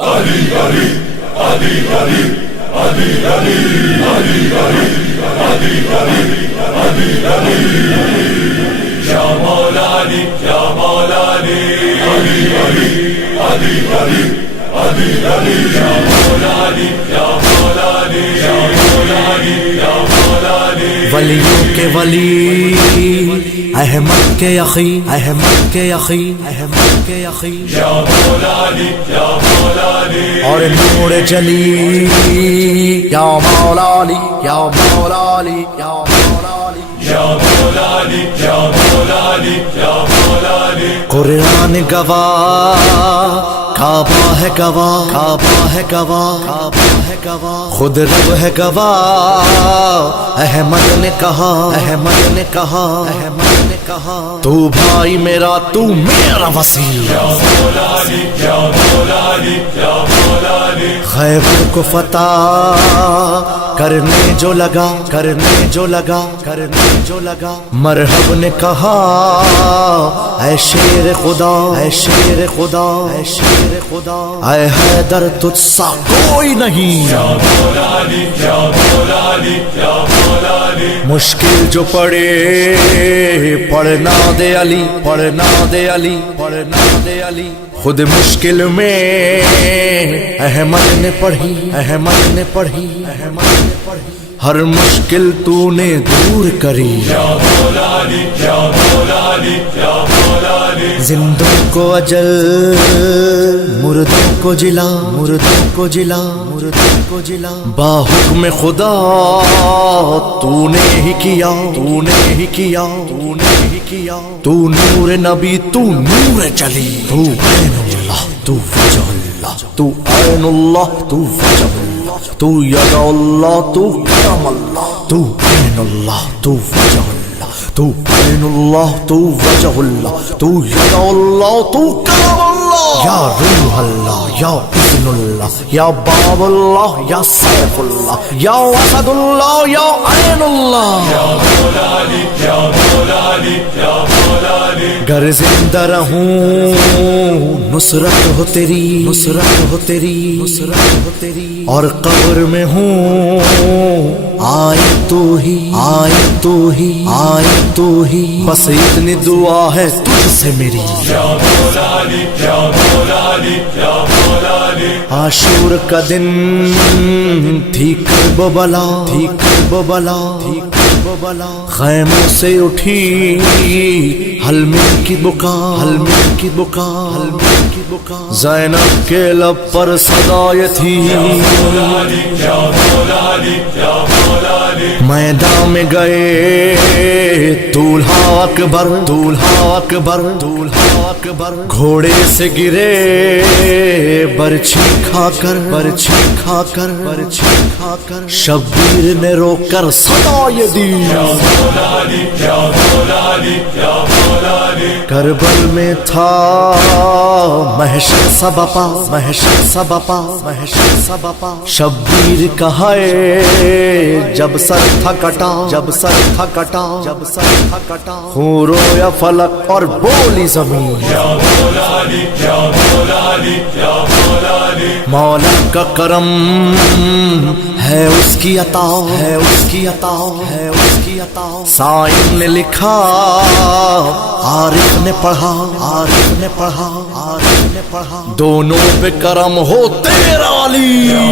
علی علی علی علی علی علی علی علی علی علی علی علی یا مولانا یا مولانا علی علی علی علی علی علی یا مولانا یا مولانا یا مولانا یا مولانا ولیوں کے ولی احمد کے یقی احمد کے یقی احمد کے یقی یا مولانا یا مولانا اور نور جلی یا مولا علی یا مولا علی یا مولا علی یا مولانا یا مولانا یا مولانا قرآن گواہ کعبہ ہے گواہ کعبہ ہے گواہ کعبہ ہے گواہ خود رب ہے گواہ احمد نے کہا احمد نے کہا احمد نے کہا تو بھائی میرا تو میرا وسیع یا مولانا یا مولانا یا مولانا خیبر کو فتح کرنے جو لگا کرنے جو لگا کرنے جو لگا مرحب نے کہا اے شیر خدا اے شیر خدا اے شیر خدا اے حیدر تجھ سا کوئی نہیں یا مولانا یا مولانا یا مولانا مشکل جو پڑے پڑھنا دے علی پڑھنا دے علی پڑھنا دے علی خود مشکل میں احمد نے پڑھی احمد نے پڑھی احمد نے پڑھی ہر مشکل تو نے دور کری یا مولانا یا مولانا یا مولانا زندوں کو اجل مردوں کو جلا مردوں کو جلا مردوں کو جلا باحکم خدا تو نے ہی کیا تو نے ہی کیا تو نے ہی کیا تو نور نبی تو نور چلی تو عین اللہ تو وجہ اللہ تو عین اللہ تو وجہ اللہ تو ید اللہ تو کرم اللہ تو عین اللہ تو وجہ اللہ تو عین اللہ تو وجہ اللہ تو ید اللہ تو کرم اللہ یا روح اللہ یا اذن اللہ یا باب اللہ یا سیف اللہ یا اسد اللہ یا عین اللہ یا مولانا یا مولانا یا مولانا گر زندہ رہوں نصرت ہو تیری نصرت ہو تیری نصرت ہو تیری اور قبر میں ہوں آئے تو ہی آئے تو ہی آئے تو ہی بس اتنی دعا ہے تجھ سے میری یا مولانا یا مولانا یا مولانا عاشور کا دن تھی کرب بلا تھی کرب بلا تھی کرب بلا خیموں سے اٹھی حلمے کی بکا حلمے کی بکا حلمے کی بکا زینب کے لب پر صدا یہ تھی یا مولانا یا مولانا یا مولانا میدان میں گئے دولہا اکبر دولہا اکبر دولہا اکبر گھوڑے سے گرے برچھی کھا کر برچھی کھا کر برچھی کھا کر شبیر نے رو کر صدا یہ دی یا مولانا یا مولانا یا مولانا کربل میں تھا محشر سبپا محشر سبپا محشر سبپا شبیر کہائے جب سر تھا کٹا جب سر تھا کٹا جب سر تھا کٹا خون رویا فلک اور بولی زمین یا مولانا یا مولانا یا مولانا مولا کا کرم ہے اس کی عطا ہے اس کی عطا ہے اس کی عطا سائن نے لکھا عارف نے پڑھا عارف نے پڑھا عارف نے پڑھا دونوں پہ کرم ہو تیرا علی